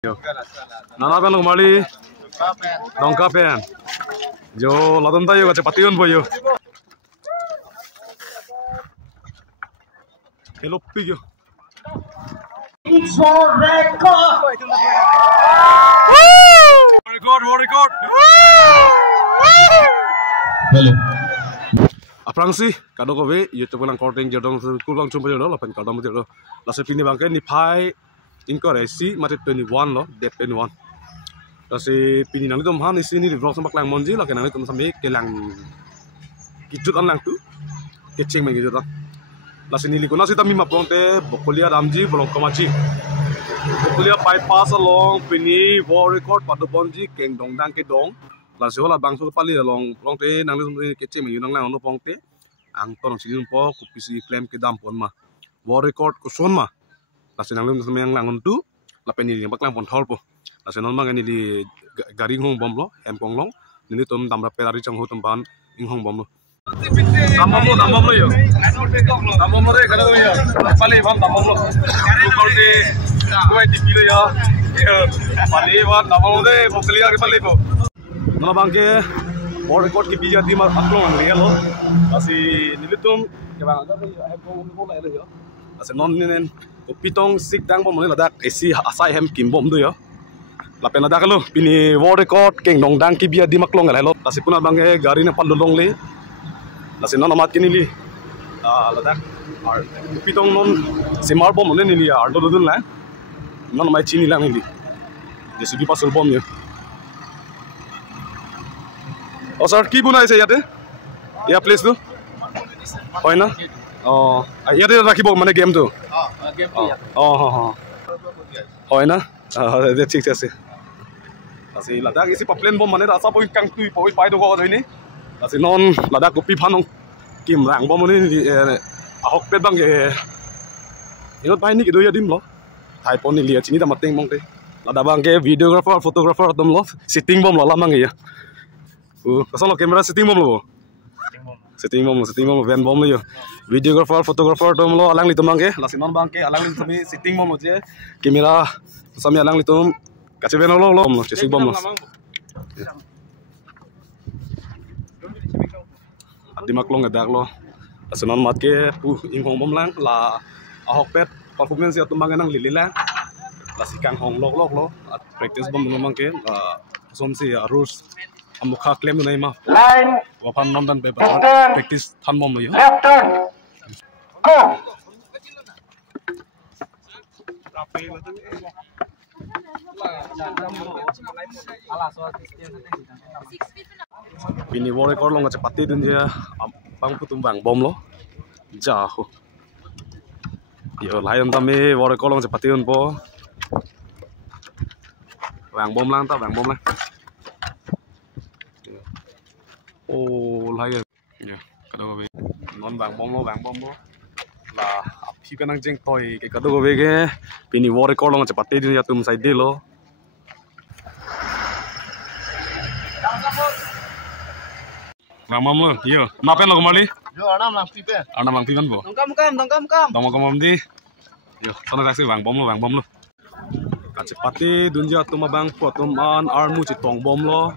Yo. Nana pen mali dongka pen jo latam tayo ka patiun po yo hello pig yo It's a record. record Hello. aprang si kado ko be youtube lang recording jodong kulang chumpa jodo lapen kado mo jodo lase pini bangke ni pai incorresi mate 21 lo date 21 lase pini nang tom han isi ni vlog sampak lang monji la kenang tom sambe kelang kijut an lang tu kecing me kijut lase ni likona si tami mapongte bokolia ramji bolong kamaji bokolia bypass along pini war record padu bonji keng dong dang ke dong lase hola bangso pali along long te nang tom kecing me nang lang no pongte ang ton silun po kupisi claim ke dam pon ma war record ko son ma lase nang lum yang lang tu lapen ni yang baklang pon thol po lase non ma ngani di garing hong bom lo em kong long ni tom dam ra pelari chang ho tom ban ing hong bom lo tamam lo yo tamam lo re kada yo pali bam tamam lo ko de ko ti kilo yo pali bam tamam lo de bokliya ke pali po no bangke war record ki bija di ma aklong ang real lo lase nilitum ke bang ada em kong ko la yo lase non nen pitong sik dang bom ladak esi asai hem kim bom do yo lapen ladak lo pini war record keng dong dang ki bia di maklong la lo lasi puna bangge gari na pandolong le lasi non amat kini li ladak ar pitong non simar bom ne ni ar do dun la non mai chini lang ni jesu di pasol bom yo o sir ki bunai se yate ya place tu hoy na yate rakhibo mane game tu হয় না ঠিক আছে asi ladak isi paplen bom mane asa poi kang tui poi pai do ko ni asi non ladak ko pi phanong kim rang bom ni ahok pet bang ge ino pai ni ke do ya dim lo thai pon ni lia chini da mateng mong te ladak bang ge videographer photographer dom lo sitting bom lo lamang ya kasalo camera sitting bom lo setting bom van bom lo videographer photographer tom lo alang li tom bangke lasi non bangke alang li tomi setting bom je camera sami alang li tom kache ben lo chesi bom lo adimak long edak lo lasi non mat ke ing hong bom lang la ahok pet performance ya tom bangke nang lili lang lasi kang hong lok lo practice bom lo bangke som si rules amukha claim no naima Line. wapan non dan be practice than bom lo yo Left turn. Go. Pini war record lo ngecepati dun dia bang putum bang bom lo jauh yo layan tami war record lo ngecepati dun po bang bom lang ta bang bom lang oh layan ya kada ko be non bang bom lo la api kanang jeng toy ke kada ko be ke pini war record lo ngecepati dun ya tum side lo Ramam lo, iyo. Napen lo kemari? Yo anam lang pipe. Arnam lang pipan po. Dongkam kamam di. Yo, sana taksi bang bom lo. Kacepati dunja tuma bang po tuman armu citong bom lo.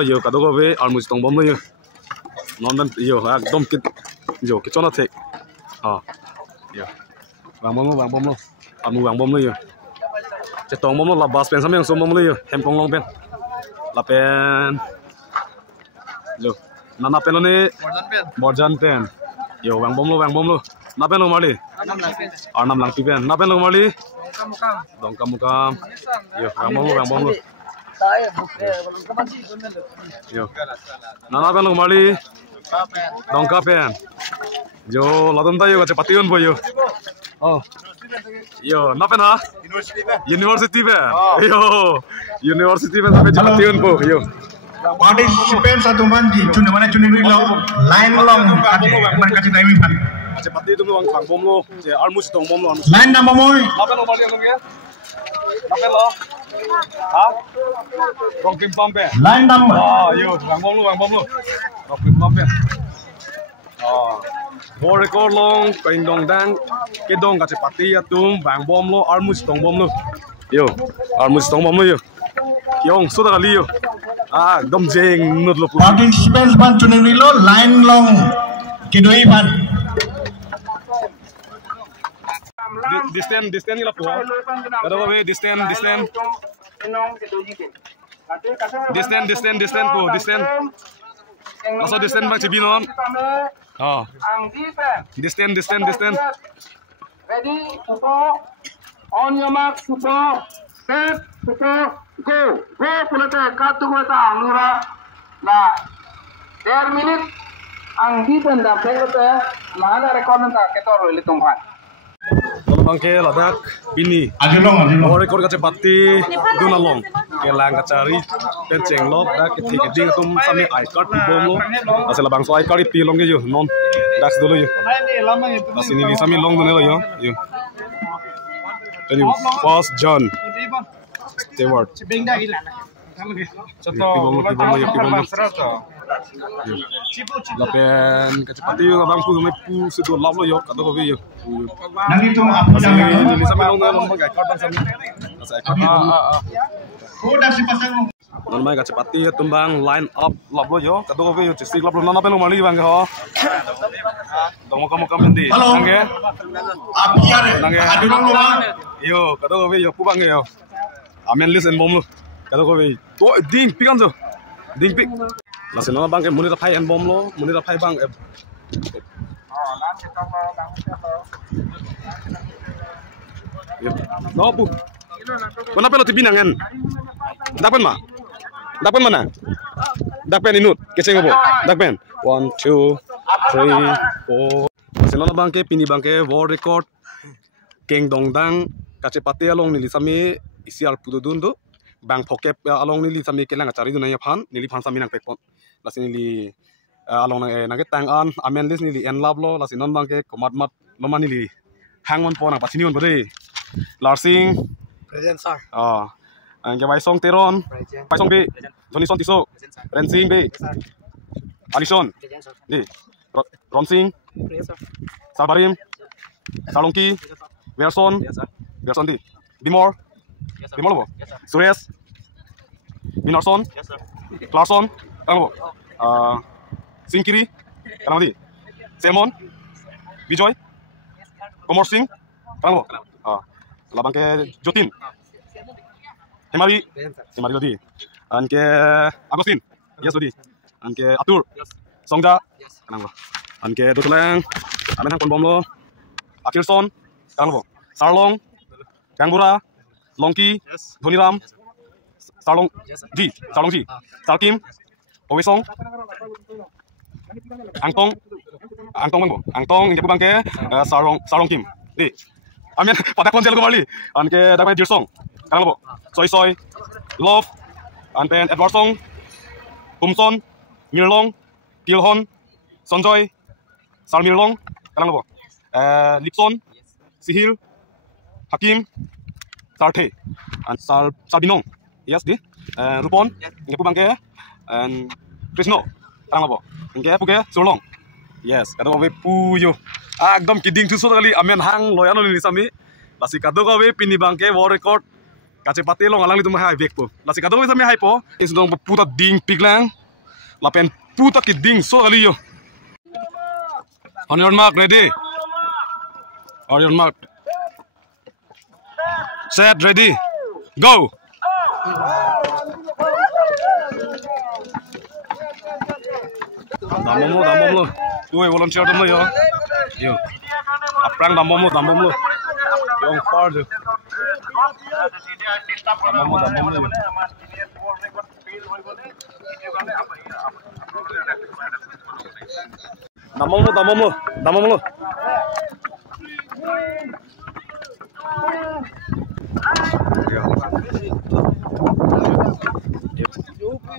Yo kado ko be armu citong bom lo yo. Non yo ekdom kit yo kichona tek. Yo. Bang bom lo. Armu bang bom lo yo. Citong bom lo la bas pen sampe yang bom lo yo. Hem kong long pen. La pen lo nana pen lo ni borjan pen yo bang bom lo na pen lo mali arnam lang pen na pen lo mali dongkam yo bang bom lo yo nana pen lo mali dongka pen yo latam tayo ka patiun po yo yo na pen ha university pen yo university pen sampai patiun po yo Participants satu mandi cuni mana cuni lo line long man kasih timing pan. Cepati itu bang bom lo, armus tong bom lo. Line nama moy. Apa lo balik orang ya? Apa lo? Hah? Rong kim pampe. Line number. Yo, bang bom lo. Rong kim pampe. War record long, kain dong dang, kedong cepati ya tum bang bom lo, armus tong bom lo. Yo, armus tong mom yo. Yong sudah kali yo. Dom jeng nut lo. Participants ban chuning rilo line long kidoi ban. Distance ni lah po. Kada ko be distance. Distance po, distance. Masa distance bang cibinon. Oh. Distance. Ready, support. On your mark, support. Set, support, go. Go, pulate, katu mata, angura. Nah, 10 minute. Ang defense dah playate, mana record nanta ketor oleh tumpan. Kalau bangke ladak ini. Ajulong. Mau rekor kaca pati dunalong. Kelang kacari penceng lo dak ketik ding tum sami i-card bom lo. Asal bang so i-card pilong ke yo non. Das dulu yo. Das ini di sami long dunelo yo. Yo. Jadi first John Stewart. Pibong lo. Lapen kecepatan yo abang pu mai pu sudah lap lo yo kata ko yo. Nanti tu apa jangan. Jadi sampai long bang i-card bang sami. Asa i-card. Udah si pasang. Non mai kecepatan tumbang line up lap lo yo kata ko yo cesti lap lo nana pe lo mali bang ho. Dong mo kamu di. Halo. Nangge. Api ada. Ajulong lo bang. Yo kata ko yo pu bang yo. Amen listen bom lo. Kata ko to ding pikan jo. Ding pik. Lasin nana bang muni ta phai en bom lo, muni ta phai bang. No pu. Mana pelo tibinangan. Dapen mana? Dapen inut, keceng bo. Dapen. 1 2 3 4. Senona bangke pini bangke world record King Dongdang kacepati along nili sami isiar pududun do. Bang pokep along nili sami kelang acari do naya phan nili phan sami nang pekpon. Lasin nili along nang tang an amen lis nili en lab lo lasin non bangke komat mat loma nili hangman po nang pasini on bode. Larsing Present sir. Ang kaya song teron, song be, Johnny son tiso, Rensing be, Alison, di, Ronsing, Sabarim, Salongki, Verson di, Dimor lo, Suresh, Minarson, Clarkson, lo, Singkiri, di, Simon, Bijoy, Komor Singh, lo, labang ke Jotin. Hemari Lodi, anke Agustin, yes Lodi, anke Atur, Songja, kanang anke Dutuleng, amen hang pon bom lo, Akilson, kanang Sarlong, Kangbura, Longki, Dhoniram, Sarlong Ji, Salkim, Owesong, Angtong inke bangke Sarlong Kim, di, amen pada konjel kembali, anke dapat Jirsong, kanang Soy, Love, Anpen Edwardsong, Humson, Mirlong, Kilhon, Sonjoy, Sarmirlong, kanang Lipson, Sihil, Hakim, Sarte, and Sarbinong, yes di, Rupon, inge bangke, and Krishno, kanang inge puke Surlong, yes, kado we puyo, agdom kidding tu kali amen hang loyano ni sami, lasi kado we pini bangke world record. Kacepati lo ngalang itu mahai bek po. Lasi kado kita mahai po. Is dong puta ding piglang. Lapen puta ki ding so kali yo. On your mark, ready. On your mark. Set, ready. Go. Dambom lo. Tuh volunteer dum lo yo. Yo. Aprang dambom lo. Yang far jo. Damom lo.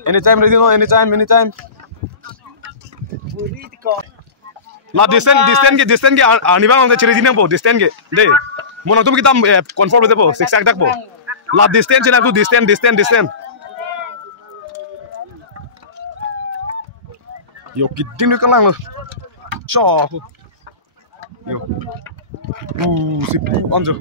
Anytime ready no, anytime. La distance ke ani bang on chiri dinang po distance ke de. Mono tum kita confirm de po zigzag dak po. La distance na ku distance. Yo kidding ni kalang lo. Cho. Yo. Si pu anjo.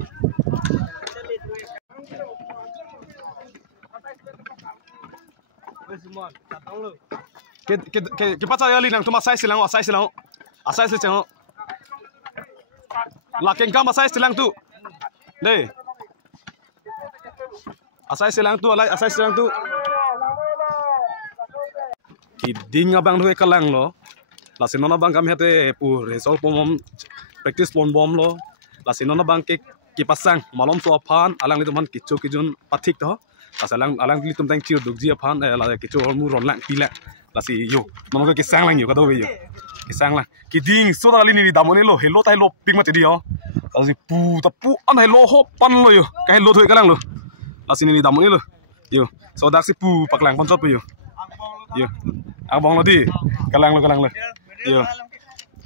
Kita cari ali nang tu masai silang. Asai silang. Lakin kam asai silang tu. Deh. Asai silang tu. Kiding abang tu ekalang lo. Lasin nona bang kami hate pu resol pom practice pon bom lo. Lasin nona bang kipasang malom so apan alang li tuman kicu kijun patik to. Alang li tum tang chiu dugji apan la kicu mu ron lang pilak. Lasi yo nona ke kisang lang yo kado yo. Kisang lang. Kiding so ali ni damone lo hello tai lo ping mati dia. Lasi pu an hello ho pan lo yo. Ka hello tu ekalang lo. Lasi ni damone lo. Yo so dak si pu paklang kon chot yo. Yo. Ang bong lo di. Kalang lo.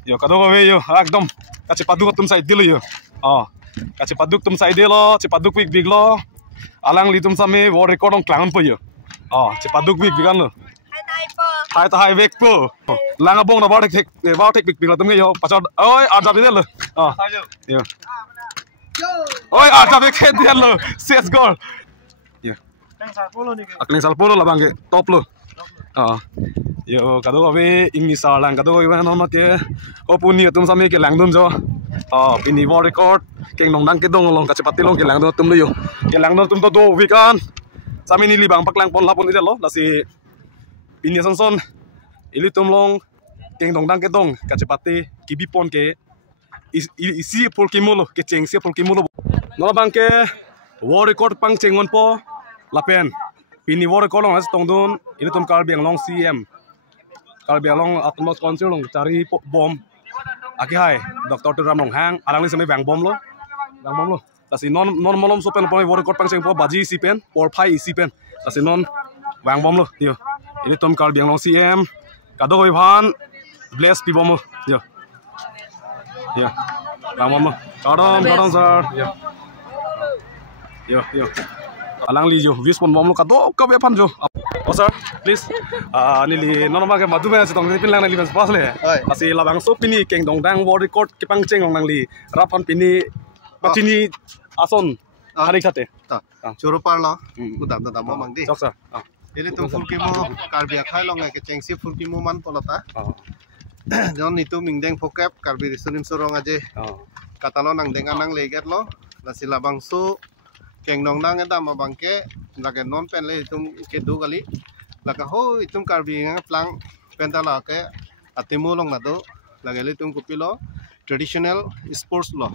Yo kado ko yo ekdom kache paduk tum sai dilo yo kache paduk tum sai dilo che paduk big big lo alang li tum same wo record on klang po yo che paduk big big an lo hai vek po lang bong na ba tek big big lo tum yo pachod oi arja bi lo yo oi arja bek khet dia lo ses gol yo akling sal polo la bang top lo yo kado ko be ingisa lang kado ko iban no ke opuni tum same ke lang dum jo pini war record keng nong dang ke dong long ka chepati long ke lang do tum yo ke lang do tum to do wikan sami ni libang paklang pon lapon ide lo lasi pini son ili tum long keng nong dang ke dong ka chepati kibi pon ke isi pol kimulo ke cheng si pol kimulo no bang ke war record pang chengon po lapen pini war record long as tong don ili tum kal biang long cm kalau biarlong atmos konsil long cari bom aki hai doktor tu ram long hang alang ni sampai bang bom lo kasi non molom so pen pon war record pang cheng po baji si pen por phai si pen kasi non bang bom lo yo ini tom kal biang long cm kado koi phan bless pi bom lo yo bang bom lo kadam sir yo alang li jo vis pon bom lo kado ka be phan jo oh sir please nili normal ke madu me sitong pin lang li bas pas le asi labang so pini keng dong dang war record ke pang cheng nang li rapan pini pachini ason hari khate choro parlo udam da mo mangdi sok sir ele tum fulki mo karbia khai long ke chengsi fulki mo man polata jon nitu mingdeng phokap karbi risunim sorong aje katalo nang dengan nang leget lo lasi labang so keng dong dang da ma bangke lage non pen le tum ke du gali laga ho itum karbi nga plang pentala ke atimu long na do lage le tum kupilo traditional sports law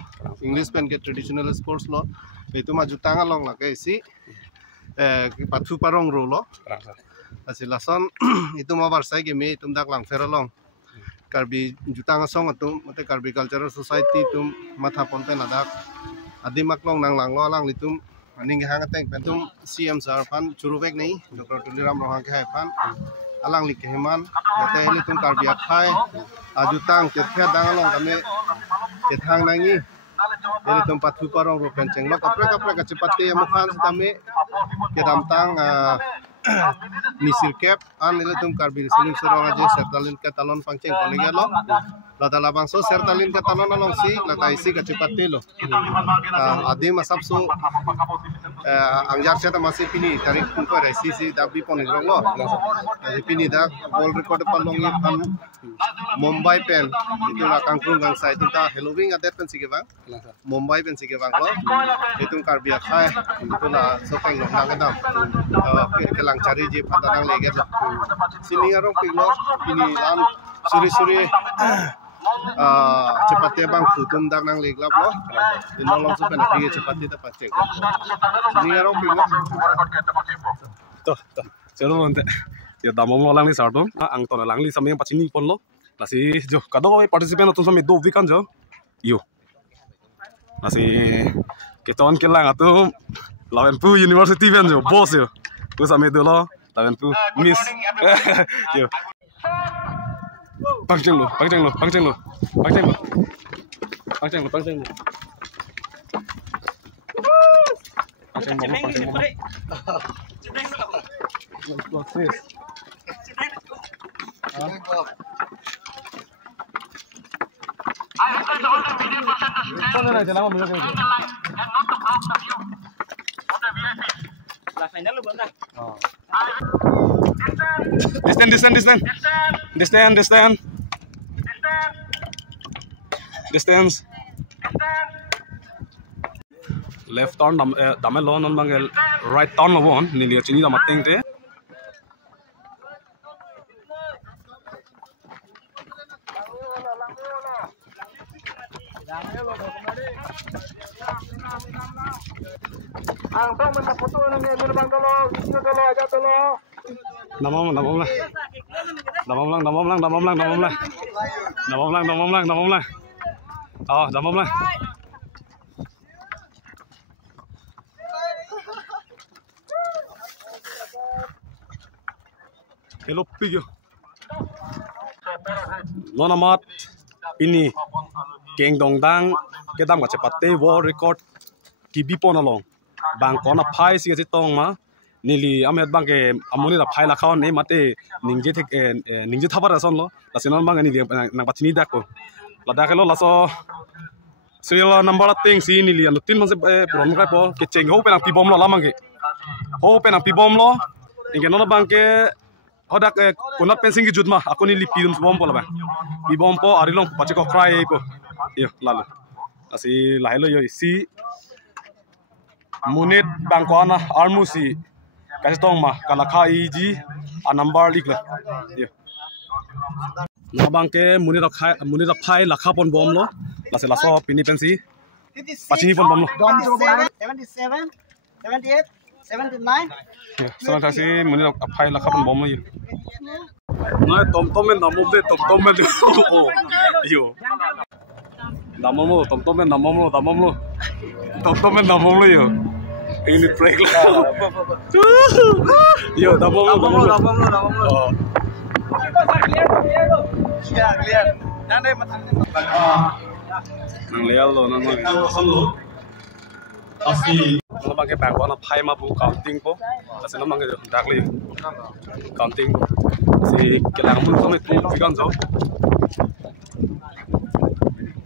english pen ke traditional sports law itum ajuta nga long lage si pathu parong ro lo asi lason itum abar sai ge me itum dak lang fero long karbi juta nga song atum mate karbi cultural society tum matha pon pen adak adimak long nang lang lo lang litum aning hang teng pentum cm sar fan churuvek nei dr tuliram rohang ke fan alang lik heman jate ni tum karbia khai ajutang tirkha dangalong kame kethang nangi ele tum pathu parong ro penceng lo kapre ka cepati amukhan tame kedam tang nisir kep an ele tum karbi silim serong aje sertalin ke talon pangceng kolege lo lada labang so sertalin ke talon along si lada isi ka cepati lo adim asap so angjar cheta masih pini tarik ko resi si dabi pon rong lo pini da ball record palong ye pan Mumbai pen itu la kangkrung gang sai tu ta Halloween adet pen sige bang Mumbai pen sige bang lo itu karbia khai itu la so peng lo nang dam ke lang cari je padanang lege sini arong pilo pini lan suri cepatnya bang tutum dak nang leglap lo inolong so pen pige cepatnya ta pacek sini arong pilo toh chalo nante yo damom lang ni sarto ang to lang li samyang pachini pon lo lasi jo kado participant tum sami do vikan jo yo lasi keton kelang atum Lawenpu University pen jo boss yo ku sami do lo Lawenpu miss yo pangcheng lo Distance. Left turn dame lo non bangel right turn lo won ni liya chini da mateng te. Namam lang. Oh, damam lang. Hello pigyo. Lona mat ini geng dongdang kedam ka chepate world record kibi pon along bang kona phai si che tong ma nili amet bang ke amoni da phai la khaon ne mate ningje thabar ason lo la senon bang ni nang patini dak ko la dak lo la so serial number ting si nili an tin mon se pron ka po ke cheng ho pe nang pi bom lo la mang ke ho pe nang pi bom lo inge no bang ke hodak kunat pensing ki jutma aku ni lipi dum bom pola ba pi bom po arilong pache ko cry po yo lalu asi lahelo yo si munit bangkona armusi kasi tong ma kalakha iji a number lik la yo na bangke munit phai lakha pon bom lo lase laso pini pensi pachini pon bom lo 77 78 79 so kasi munit phai lakha pon bom lo yo na tom men namom de tom men oh yo namom lo tom men namom lo tom men namom lo yo ini break lah yo namom lo oh clear nang leal lo nang asi lo bangke bang ko na phai ma bu counting po kasi no bangke dak li counting si kelang mun ko tu bigan zo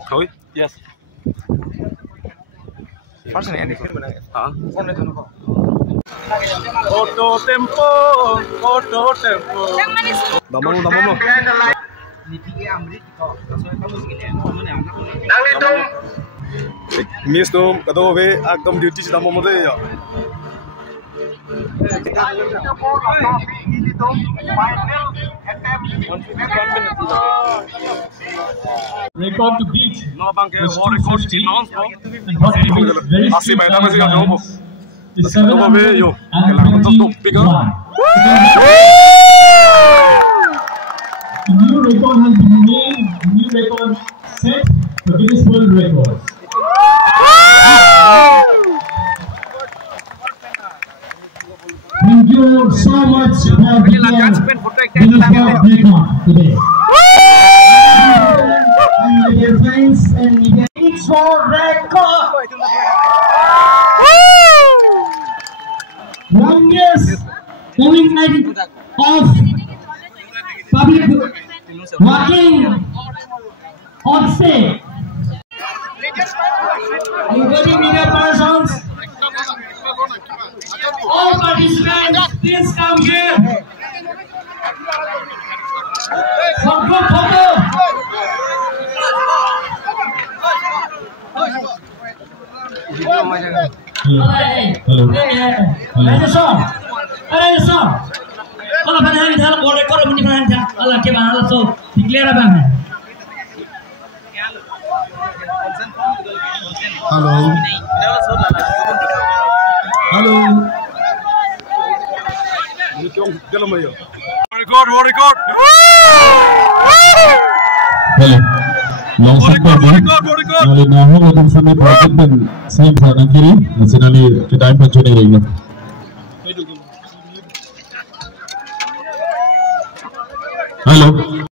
thôi yes first ni ha auto tempo damong lo miss to kado ve ekdom duty se damong mo de ya record to beat. no bangke war record ti launch po asi ba da masi ka jo po kado ve yo kelang to pick up New record has been made. New record set for Guinness World Records. Thank you so much for the Guinness World Record today. And my dear friends and media, Guinness World Record. Longest going night of public walking on stage. Including media persons, all participants, please come here. For group photo. Kalau pada hari ini boleh kau bunyi pada Allah ke mana so declare apa ni? Halo. ini kyong dalam ayo record Hello. Langsung kali nahu dengan sama project dan saya bersama kiri nasionali kita impan curi ini. Halo.